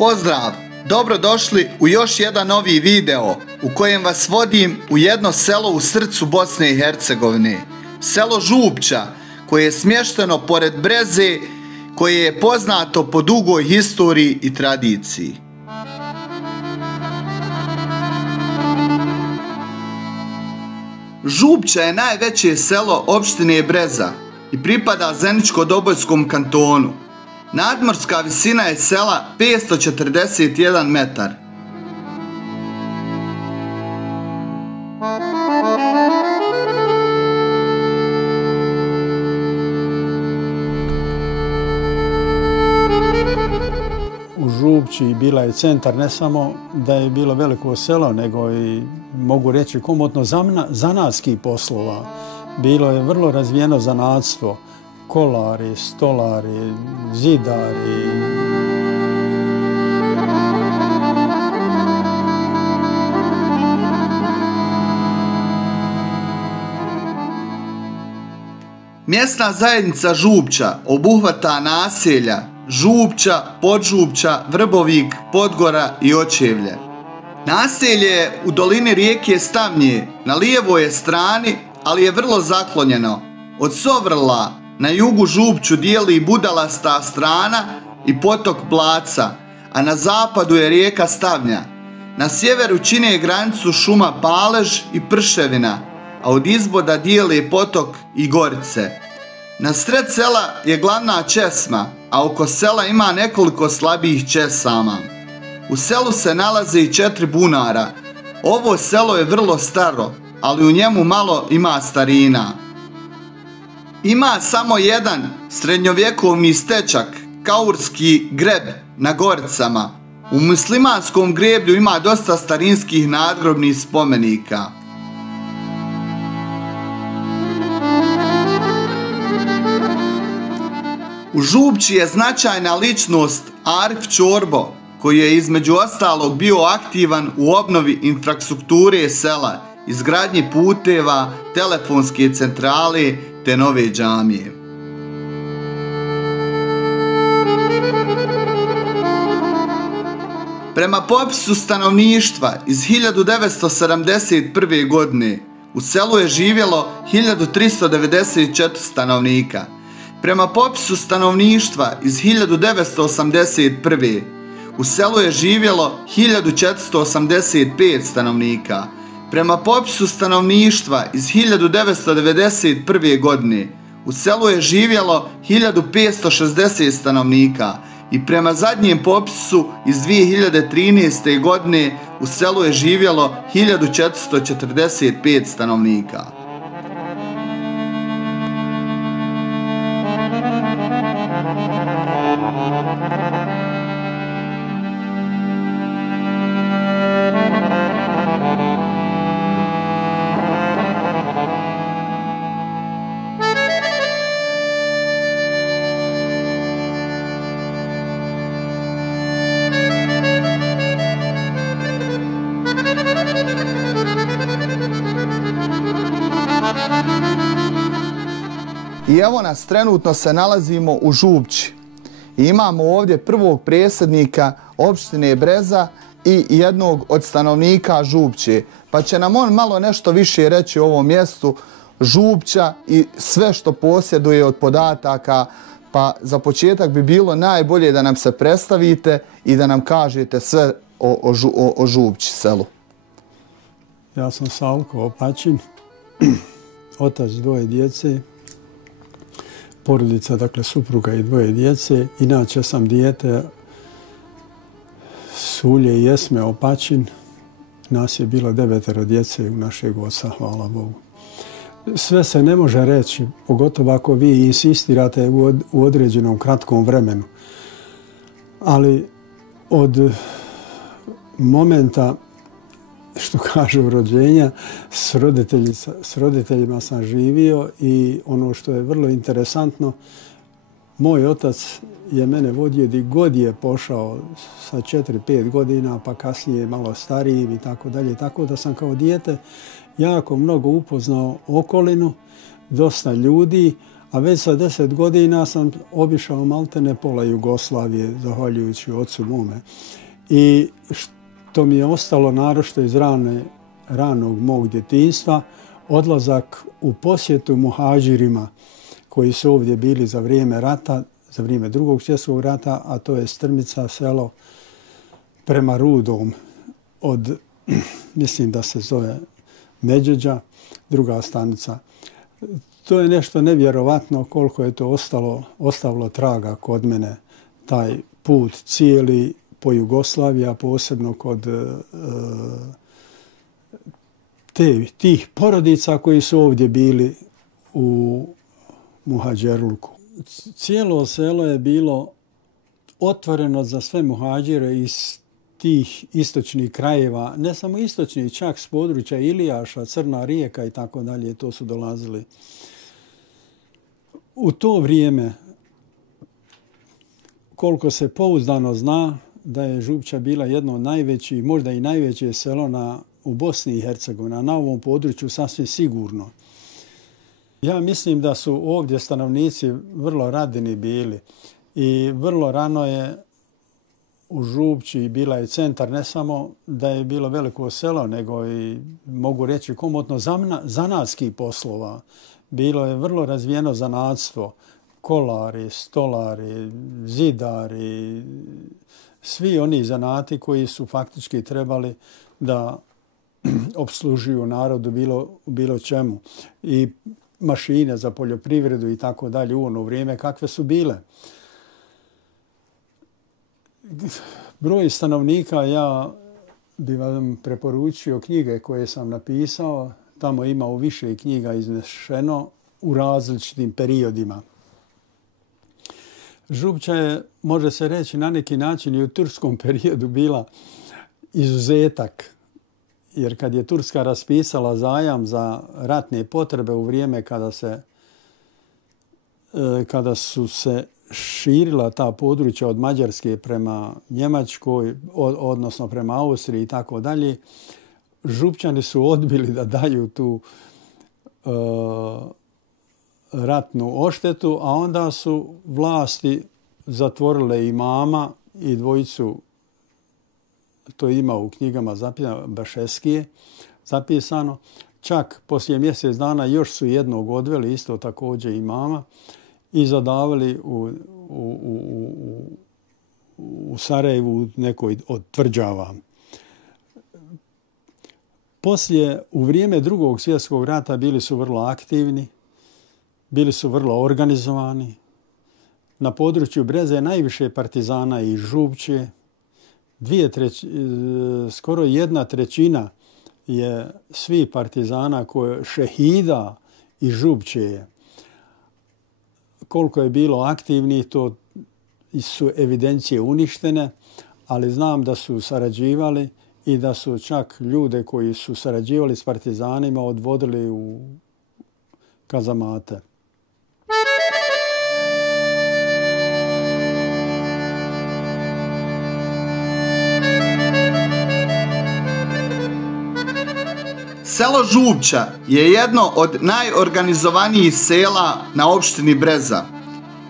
Pozdrav! Dobrodošli u još jedan novi video u kojem vas vodim u jedno selo u srcu Bosne i Hercegovine. Selo Župća, koje je smješteno pored Breze, koje je poznato po dugoj historiji i tradiciji. Župća je najveće selo opštine Breza i pripada Zeničko-Dobojskom kantonu. Nadmorska visina je sela 541 metar. U Župći bila je centar, ne samo da je bilo veliko selo, nego i, mogu reći, komotno zanatskih poslova. Bilo je vrlo razvijeno zanatstvo. Kolari, stolari, zidari. Mjesna zajednica Župća obuhvata naselja Župća, Podžupća, Vrbovik, Podgora i Očevlje. Naselje je u dolini rijeke Stavnje, na lijevoj je strani, ali je vrlo zaklonjeno. Od Sovrla na jugu Župću dijeli Budalasta strana i potok Blaca, a na zapadu je rijeka Stavnja. Na sjeveru čine granicu šuma Palež i Prševina, a od izboda dijeli potok i Gorice. Na sred sela je glavna česma, a oko sela ima nekoliko slabijih česama. U selu se nalaze i 4 bunara. Ovo selo je vrlo staro, ali u njemu malo ima starina. Ima samo jedan srednjovjekovni stečak, kaurski greb na Goricama. U muslimanskom greblju ima dosta starinskih nadgrobnih spomenika. U Župći je značajna ličnost Arif Čorbo, koji je između ostalog bio aktivan u obnovi infrastrukture sela, izgradnji puteva, telefonske centrale te nove džamije. Prema popisu stanovništva iz 1971. godine u selu je živjelo 1394 stanovnika. Prema popisu stanovništva iz 1981. u selu je živjelo 1485 stanovnika. Prema popisu stanovništva iz 1991. godine u selu je živjelo 1560 stanovnika i prema zadnjem popisu iz 2013. godine u selu je živjelo 1445 stanovnika. I evo nas, trenutno se nalazimo u Župći. I imamo ovdje prvog predsjednika opštine Breza i jednog od stanovnika Župće. Pa će nam on malo nešto više reći o ovom mjestu Župća i sve što posjeduje od podataka. Pa za početak bi bilo najbolje da nam se predstavite i da nam kažete sve o Župći selu. Ja sam Salko Opačin, otac 2 djece. Porodica, dakle supruga i 2 djece. Inače sam dijete Sulje i Jesme Opačin. Nas je bilo 9 djece u našeg oca, hvala Bogu. Sve se ne može reći, pogotovo ako vi insistirate u određenom kratkom vremenu. Ali od momenta, što kažu, rođenja, s roditeljima sam živio i ono što je vrlo interesantno, moj otac je mene vodio gdje god je pošao sa 4-5 godina, pa kasnije malo starijim i tako dalje. Tako da sam kao dijete jako mnogo upoznao okolinu, dosta ljudi, a već sa 10 godina sam obišao maltene pola Jugoslavije, zahvaljujući ocu mome. I što mi je ostalo naročito iz ranog mog djetinjstva, odlazak u posjetu muhađirima koji su ovdje bili za vrijeme rata, za vrijeme Drugog svjetskog rata, a to je Strmica, selo prema Rudom od, mislim da se zove Međeđa, druga stanica. To je nešto nevjerovatno koliko je to ostavilo traga kod mene, taj put cijeli po Jugoslaviji, a posebno kod tih porodica koji su ovdje bili u Muhađerluku. Cijelo selo je bilo otvoreno za sve muhađire iz tih istočnih krajeva, ne samo istočnih, čak s područja Ilijaša, Crna Rijeka i tako dalje, to su dolazili. U to vrijeme, koliko se pouzdano zna, da je Župća bila jedno od najvećih, možda i najveće selo u Bosni i Hercegovini, na ovom području sasvim sigurno. Ja mislim da su ovdje stanovnici vrlo radini bili i vrlo rano je u Župći bila je centar, ne samo da je bilo veliko selo, nego i, mogu reći, komotno zanatskih poslova. Bilo je vrlo razvijeno zanatstvo, kolari, stolari, zidari, svi oni zanati koji su faktički trebali da opslužuju narodu bilo čemu. I mašine za poljoprivredu i tako dalje u ono vrijeme kakve su bile. Broj stanovnika, ja bih vam preporučio knjige koje sam napisao. Tamo ima u više knjiga iznešeno u različitim periodima. Župća je, može se reći, na neki način i u turskom periodu bila izuzetak. Jer kad je Turska raspisala zajam za ratne potrebe u vrijeme kada su se širila ta područja od Mađarske prema Njemačkoj, odnosno prema Austriji i tako dalje, Župćani su odbili da daju tu ratnu odštetu, a onda su vlasti zatvorile imama i dvojicu, to ima u knjigama Bašeskije zapisano. Čak poslije mjesec dana još su jednog odveli, isto također imama, i zadavili u Sarajevu nekoj od tvrđava. Poslije, u vrijeme Drugog svjetskog rata bili su vrlo aktivni, bili su vrlo organizovani. Na području Breze najviše partizana iz Župće, skoro 1/3 je svih partizana šehida iz Župće je. Koliko je bilo aktivnih, to su evidencije uništene, ali znam da su sarađivali i da su čak ljude koji su sarađivali s partizanima odvodili u kazamate. Selo Župća je jedno od najorganizovanijih sela na opštini Breza.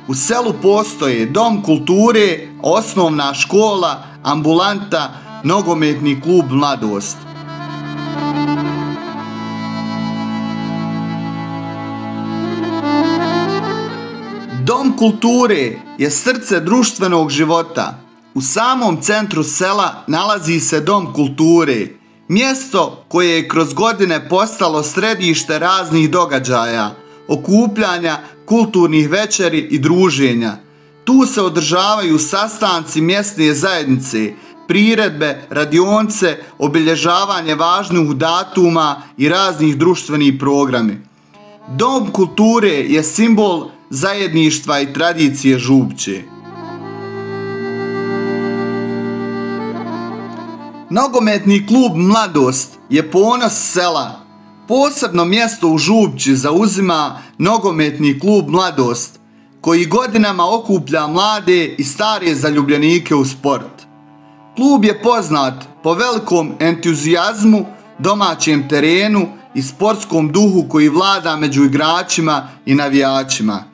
U selu postoje dom kulture, osnovna škola, ambulanta, nogometni klub Mladost. Dom kulture je srce društvenog života. U samom centru sela nalazi se dom kulture, mjesto koje je kroz godine postalo središte raznih događaja, okupljanja, kulturnih večeri i druženja. Tu se održavaju sastanci mjesne zajednice, priredbe, radionice, obilježavanje važnih datuma i raznih društvenih programi. Dom kulture je simbol zajedništva i tradicije Župće. Nogometni klub Mladost je ponos sela. Posebno mjesto u Župći zauzima nogometni klub Mladost, koji godinama okuplja mlade i stare zaljubljenike u sport. Klub je poznat po velikom entuzijazmu, domaćem terenu i sportskom duhu koji vlada među igračima i navijačima.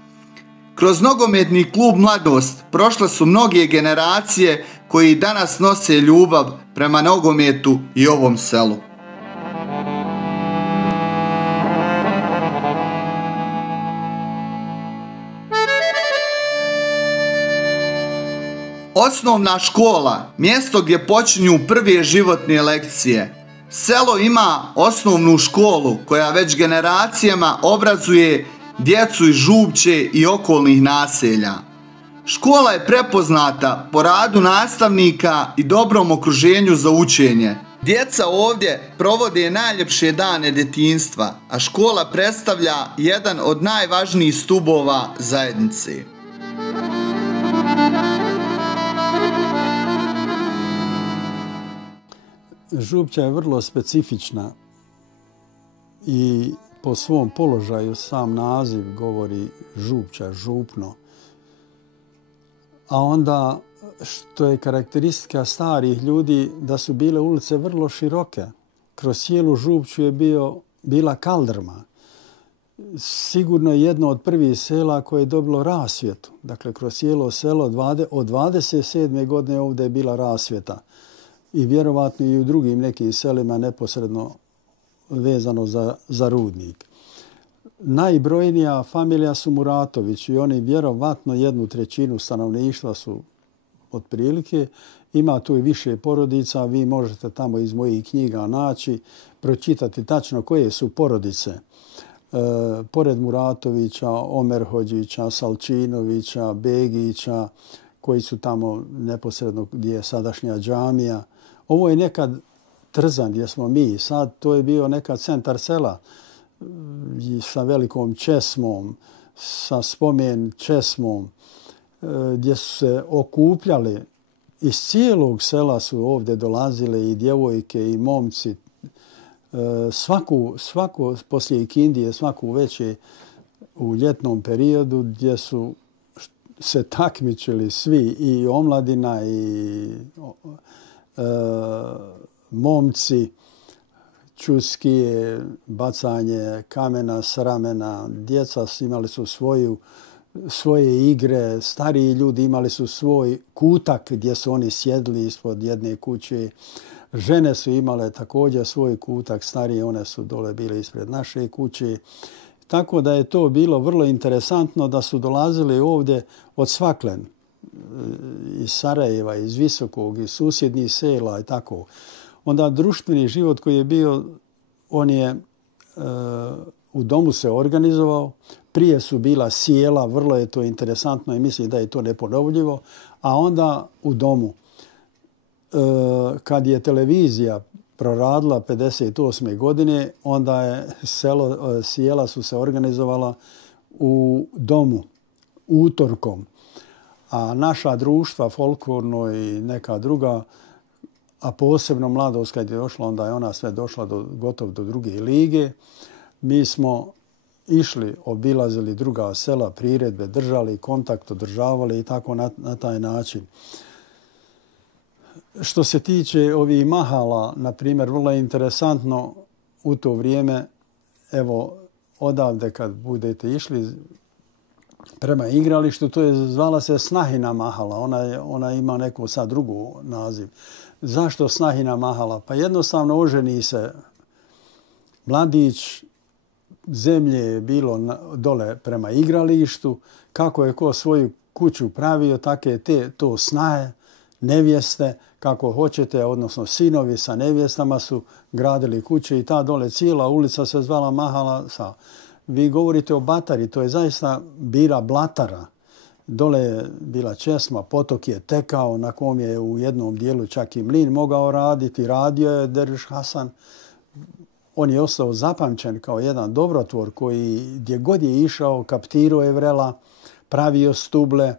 Kroz nogometni klub Mladost prošle su mnoge generacije koji danas nose ljubav prema nogometu i ovom selu. Osnovna škola, mjesto gdje počinju prve životne lekcije. Selo ima osnovnu školu koja već generacijama obrazuje djecu iz Župće i okolnih naselja. Škola je prepoznata po radu nastavnika i dobrom okruženju za učenje. Djeca ovdje provode najljepše dane djetinjstva, a škola predstavlja jedan od najvažnijih stubova zajednice. Župća je vrlo specifična i po svom položaju sam naziv govori Župća, župno. A onda što je karakteristika starih ljudi da su bile ulice vrlo široke. Kroz cijelu Župću je bila kaldrma. Sigurno je jedno od prvih sela koje je dobilo rasvjetu. Dakle, kroz cijelo selo od 27. godine ovdje je bila rasvjeta. I vjerovatno i u drugim nekim selima neposredno vezano za rudnik. Najbrojnija familija su Muratović i oni vjerovatno 1/3 stanovništva su otprilike. Ima tu i više porodica, vi možete tamo iz mojih knjiga naći, pročitati tačno koje su porodice. Pored Muratovića, Omerhođića, Salčinovića, Begića, koji su tamo neposredno gdje je sadašnja džamija. Ovo je nekad Trzan gdje smo mi sad, to je bio nekad centar sela sa velikom česmom, sa spomen česmom, gdje su se okupljali. Iz cijelog sela su ovdje dolazile i djevojke i momci. Svaku poslije ikindije, svaku veće u ljetnom periodu gdje su se takmičili svi i omladina i momci, čuskije, bacanje kamena s ramena. Djeca imali su svoje igre, stariji ljudi imali su svoj kutak gdje su oni sjedli ispod jedne kuće. Žene su imale također svoj kutak, starije one su dole bile ispred naše kuće. Tako da je to bilo vrlo interesantno da su dolazili ovdje od svaklen, iz Sarajeva, iz Visokog, iz susjednih sela i tako. Onda društveni život koji je bio, on je u domu se organizovao. Prije su bila sjela, vrlo je to interesantno i mislim da je to neponovljivo. A onda u domu, kad je televizija proradila 58. godine, onda je sjela su se organizovala u domu, utorkom. A naša društva, folklorno i neka druga, a posebno Mladost kad je došla, onda je ona sve došla gotovo do druge lige. Mi smo išli, obilazili druga sela, priredbe, držali kontakt, održavali i tako na taj način. Što se tiče ovih mahala, na primjer, vrlo je interesantno u to vrijeme, evo, odavde kad budete išli prema igralištu, to je zvala se Snahina mahala. Ona ima neku sad drugu naziv. Zašto Snahina mahala? Pa jednostavno oženi se mladić, zemlje je bilo dole prema igralištu, kako je ko svoju kuću pravio, tako je to snaje, nevjeste, kako hoćete, odnosno sinovi sa nevjestama su gradili kuće i ta dole cijela ulica se zvala mahala. Vi govorite o Batari, to je zaista bila Blatara. Dole je bila česma, potok je tekao na kom je u jednom dijelu čak i mlin mogao raditi. Radio je Derviš Hasan. On je ostao zapamćen kao jedan dobrotvor koji gdje god je išao kaptirao je vrela, pravio stuble.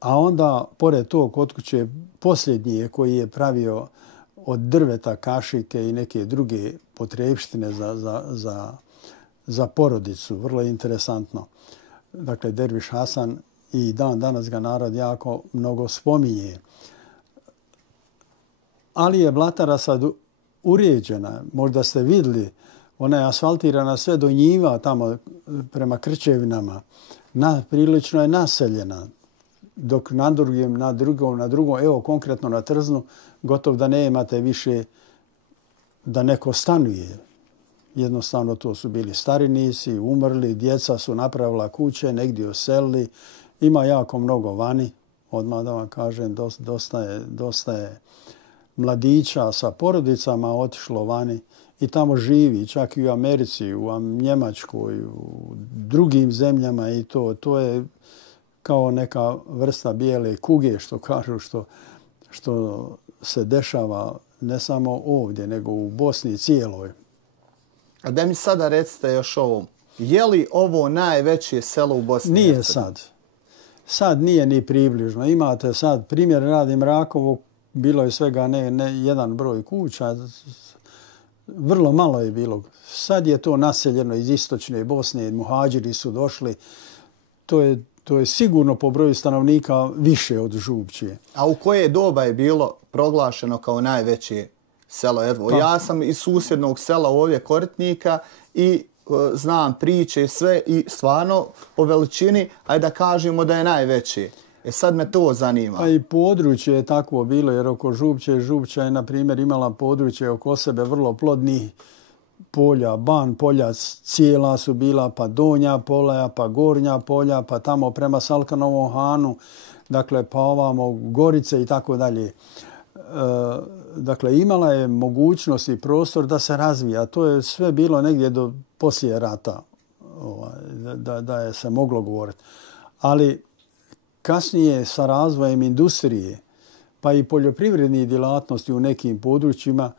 A onda, pored tog kod kuće, posljednji koji je pravio od drveta kašike i neke druge potrepštine za porodicu. Vrlo interesantno. Dakle, Derviš Hasan i danas ga narod jako mnogo spominje. Ali je Blatara sad uređena. Možda ste vidjeli, ona je asfaltirana sve do njiva tamo prema Krčevinama. prilično je naseljena. Dok na drugom, evo konkretno na Trznu, gotovo da ne imate više da neko stanuje. Jednostavno to su bili starinici, umrli, djeca su napravila kuće, negdje oselili. Ima jako mnogo vani, odmah da vam kažem, dosta je mladića sa porodicama otišlo vani i tamo živi, čak i u Americi, u Njemačkoj, u drugim zemljama i to je kao neka vrsta bijele kuge, što kažu, što se dešava ne samo ovdje, nego u Bosni cijeloj. A da mi sada recite još ovo, je li ovo najveće selo u Bosni? Nije sad. Sad nije ni približno. Imate sad, primjer radim Rakovo, bilo je svega ne jedan broj kuća, vrlo malo je bilo. Sad je to naseljeno iz istočne Bosne, muhađiri su došli. To je sigurno po broju stanovnika više od Župčije. A u koje doba je bilo proglašeno kao najveće selo? Evo, ja sam iz susjednog sela ovdje Koritnika i znam priče sve i stvarno po veličini, ajde da kažemo da je najveće. Sad me to zanima. Pa i područje je takvo bilo, jer oko Župča je, na primjer, imala područje oko sebe vrlo plodnih polja, Ban polja cijela su bila, pa Donja polja, pa Gornja polja, pa tamo prema Salkanovom Hanu, dakle pa ovamo Gorice i tako dalje. Dakle, imala je mogućnost i prostor da se razvija. To je sve bilo negdje do poslije rata, da je se moglo govoriti. Ali kasnije sa razvojem industrije, pa i poljoprivrednih djelatnosti u nekim područjima,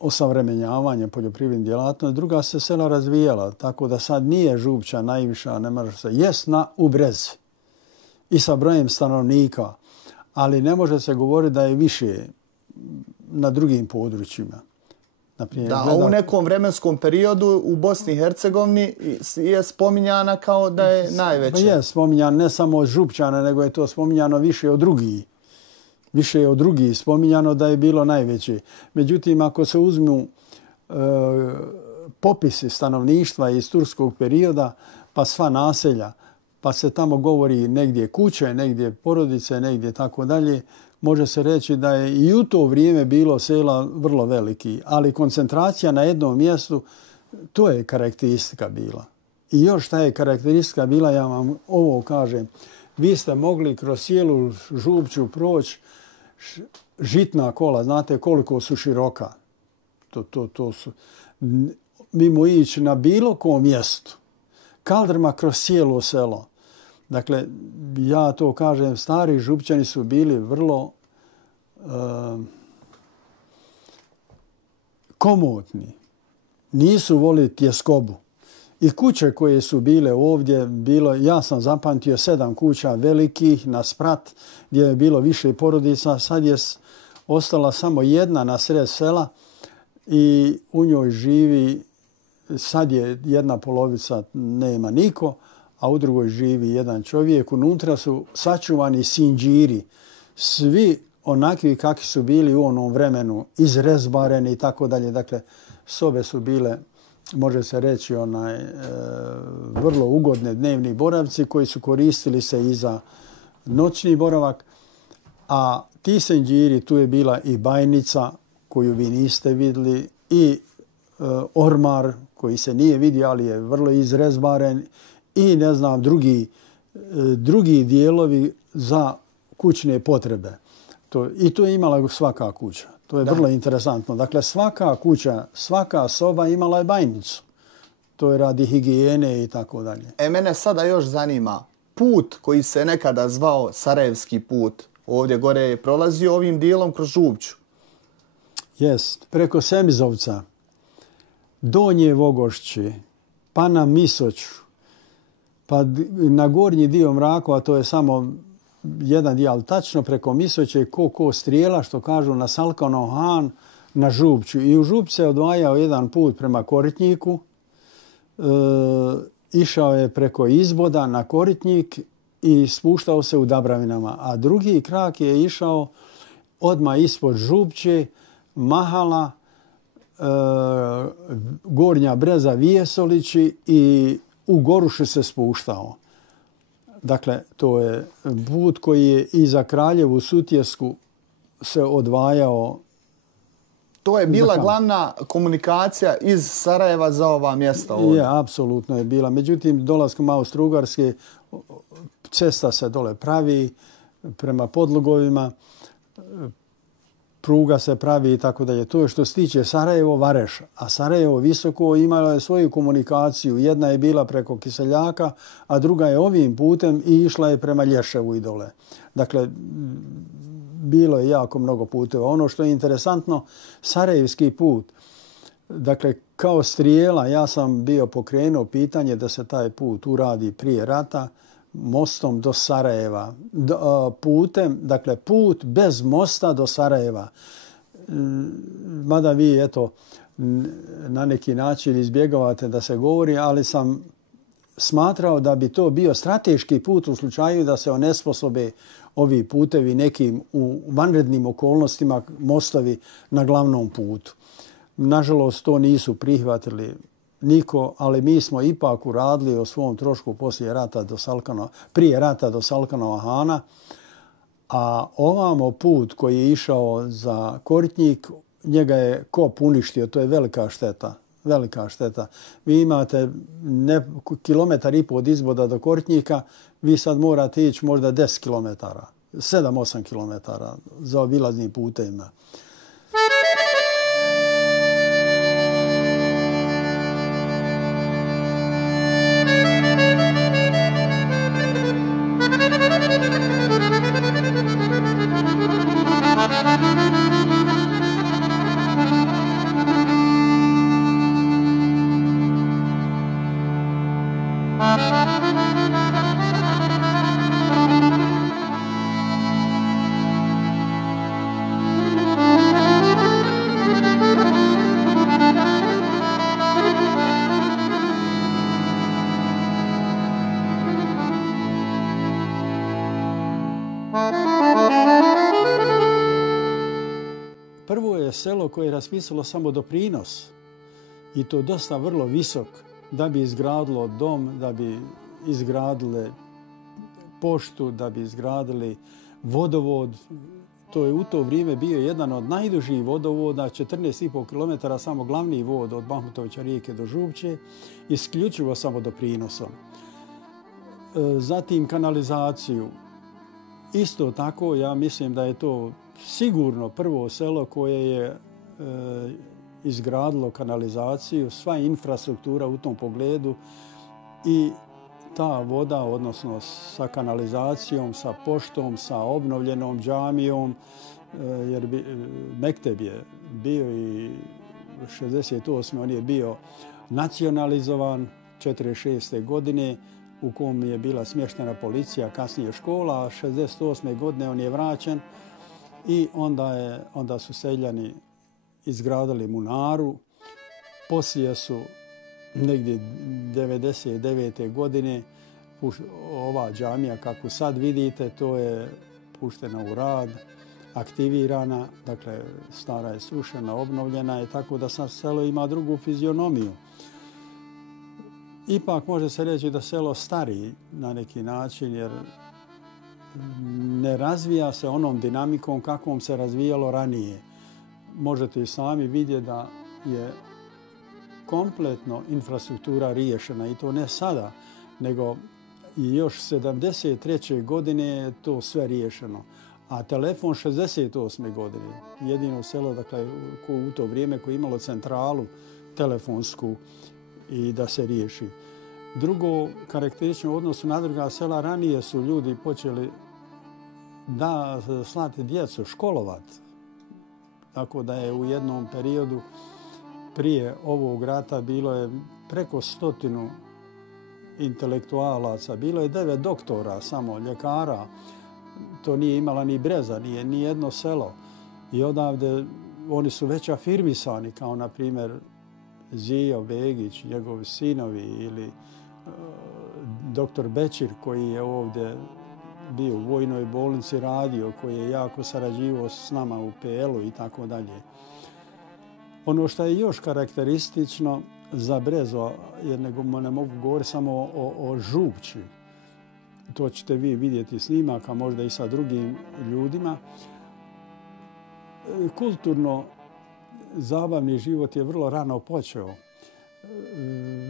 osavremenjavanje poljoprivrednih djelatnosti, druga se sela razvijala, tako da sad nije Župča najviša, ne može se, jest u brezi i sa brojem stanovnika, ali ne može se govoriti da je više na drugim područjima. Naprimjer, a u nekom vremenskom periodu u Bosni i Hercegovini je spominjana kao da je najveća. Je spominjana ne samo od Župčana, nego je to spominjano više od drugih. Više je od drugih spominjano da je bilo najveće. Međutim, ako se uzmu popisi stanovništva iz turskog perioda, pa sva naselja, pa se tamo govori negdje kuće, negdje porodice, negdje tako dalje, može se reći da je i u to vrijeme bilo sela vrlo veliki, ali koncentracija na jednom mjestu, to je karakteristika bila. I još šta je karakteristika bila, ja vam ovo kažem, vi ste mogli kroz cijelu Župču proći žitna kola, znate koliko su široka. To su mimo ići na bilo kom mjestu. Kaldrma kroz cijelo selo. Dakle, ja to kažem, stari Župčani su bili vrlo komotni. Nisu volili tjeskobu. I kuće koje su bile ovdje, ja sam zapamtio 7 kuća velikih na sprat gdje je bilo više porodica. Sad je ostala samo jedna na sred sela i u njoj živi, sad je jedna polovica, nema niko, a u drugoj živi jedan čovjek. Unutra su sačuvani sinđiri, svi onakvi kakvi su bili u onom vremenu, izrezbareni i tako dalje. Dakle, sobe su bile, može se reći, vrlo ugodne dnevni boravci koji su koristili se i za noćni boravak. A ti sinđiri, tu je bila i bajnica koju vi niste vidjeli i ormar koji se nije vidio, ali je vrlo izrezbaren i ne znam, drugi dijelovi za kućne potrebe. I to je imala svaka kuća. To je vrlo interesantno. Dakle, svaka kuća, svaka soba imala je bajnicu. To je radi higijene i tako dalje. Mene sada još zanima, put koji se nekada zvao Sarajevski put, ovdje gore je prolazio ovim dijelom kroz Župču. Jest, preko Semizovca, Donje Vogošće, pa na Misoću, pa na gornji dio Mrakova, to je samo jedan dio, ali tačno preko Misoće, ko strijela, što kažu, na Salkanov Han, na Župču. I u Župču se odvajao jedan put prema Koritnjiku, išao je preko Izboda na Koritnjik i spuštao se u Dabravinama. A drugi krak je išao odmah ispod Župče, Mahala, Gornja Breza, Vijesolići i u Gorušu se spuštao. Dakle, to je put koji je i za Kraljevu Sutjesku se odvajao. To je bila glavna komunikacija iz Sarajeva za ova mjesta ovdje. Je, apsolutno je bila. Međutim, dolaskom Austro-Ugarske cesta se dole pravi prema podlogovima, pruga se pravi i tako dalje. To je što se tiče Sarajevo-Vareš, a Sarajevo-Visoko imalo je svoju komunikaciju. Jedna je bila preko Kiseljaka, a druga je ovim putem i išla je prema Lješevu i dole. Dakle, bilo je jako mnogo puteva. Ono što je interesantno, Sarajevski put, dakle, kao strijela, ja sam bio pokrenuo pitanje da se taj put uradi prije rata, mostom do Sarajeva, putem, dakle put bez mosta do Sarajeva. Mada vi, eto, na neki način izbjegavate da se govori, ali sam smatrao da bi to bio strateški put u slučaju da se onesposobe ovi putevi nekim u vanrednim okolnostima mostovi na glavnom putu. Nažalost, to nisu prihvatili niko, ali mi smo ipak uradili o svom trošku prije rata do Salkanova Hana, a ovamo put koji je išao za Koritnjik, njega je kop uništio, to je velika šteta. Velika šteta. Vi imate kilometar i pol od Izboda do Koritnjika, vi sad morate ići možda 10 kilometara, 7-8 kilometara za obilaznim putevima. Prvo je selo koje je raspisalo samo doprinos i to dosta vrlo visok da bi izgradilo dom, da bi izgradile poštu, da bi izgradili vodovod. To je u to vrijeme bio jedan od najdužih vodovoda, 14,5 km, samo glavni vod od Mahmutovića rijeke do Župće, isključivo samo doprinosom. Zatim kanalizaciju. Isto tako, ja mislim da je to sigurno prvo selo koje je izgradilo kanalizaciju, sva infrastruktura u tom pogledu i ta voda, odnosno sa kanalizacijom, sa poštom, sa obnovljenom džamijom, jer Mekteb je bio i 68. on je bio nacionalizovan 46. godine, u kom je bila smještena policija, kasnije škola, a 68. godine on je vraćen i onda su seljani izgradili munaru. Poslije su negdje 99. godine ova džamija, kako sad vidite, to je puštena u rad, aktivirana, dakle stara je srušena, obnovljena je, tako da sad selo ima drugu fizionomiju. Ipak može se reći da selo stari na neki način, jer ne razvija se onom dinamikom kakvom se razvijalo ranije. Možete i sami vidjeti da je kompletno infrastruktura riješena i to ne sada, nego i još 73. godine je to sve riješeno. A telefon 68. godine, jedino selo, dakle, u to vrijeme koje je imalo centralu telefonsku i da se riješi. Drugo, karakteristično u odnosu na druga sela, ranije su ljudi počeli da slati djecu, školovati. Tako da je u jednom periodu prije ovog rata bilo je preko 100 intelektualaca, bilo je 9 doktora, samo ljekara. To nije imala ni Breza, nije ni jedno selo. I odavde oni su već afirmisani, kao na primjer Zijo Begić, njegovi sinovi, ili doktor Bećir koji je ovdje bio u vojnoj bolnici radio, koji je jako sarađivao s nama u PL-u i tako dalje. Ono što je još karakteristično, za Brezo, jer ne mogu govoriti samo o Župći. To ćete vi vidjeti snimaka, možda i sa drugim ljudima. Kulturno zabavni život je vrlo rano počeo.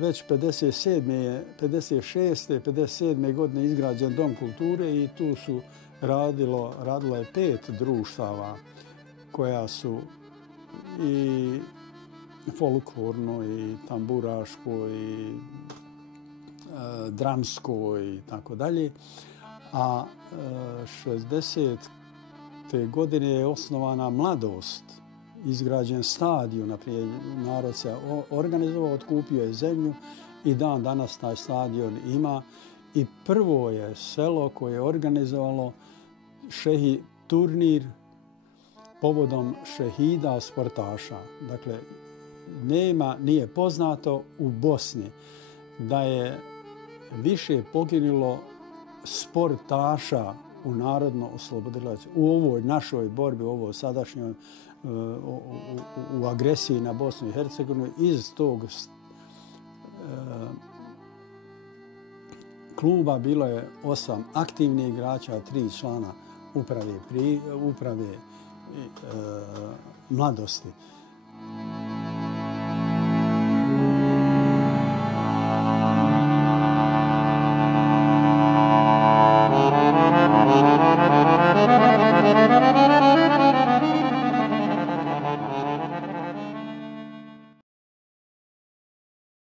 Već 56. 57. godine izgrađen Dom kulture i tu su radilo je 5 društava koja su i folklorno i tamburaško i dramsko i tako dalje. A 60. godine je osnovana Mladost, izgrađen stadion, naprijed narod se organizovao, otkupio je zemlju i dan danas taj stadion ima. I prvo je selo koje je organizovalo turnir povodom šehida sportaša. Dakle, nije poznato u Bosni da je više poginulo sportaša u narodno-oslobodilačkoj, u ovoj našoj borbi, u ovoj sadašnjoj, u agresiji na Bosnu i Hercegovinu. Iz tog kluba bilo je 8 aktivnih igrača, 3 člana uprave Mladosti.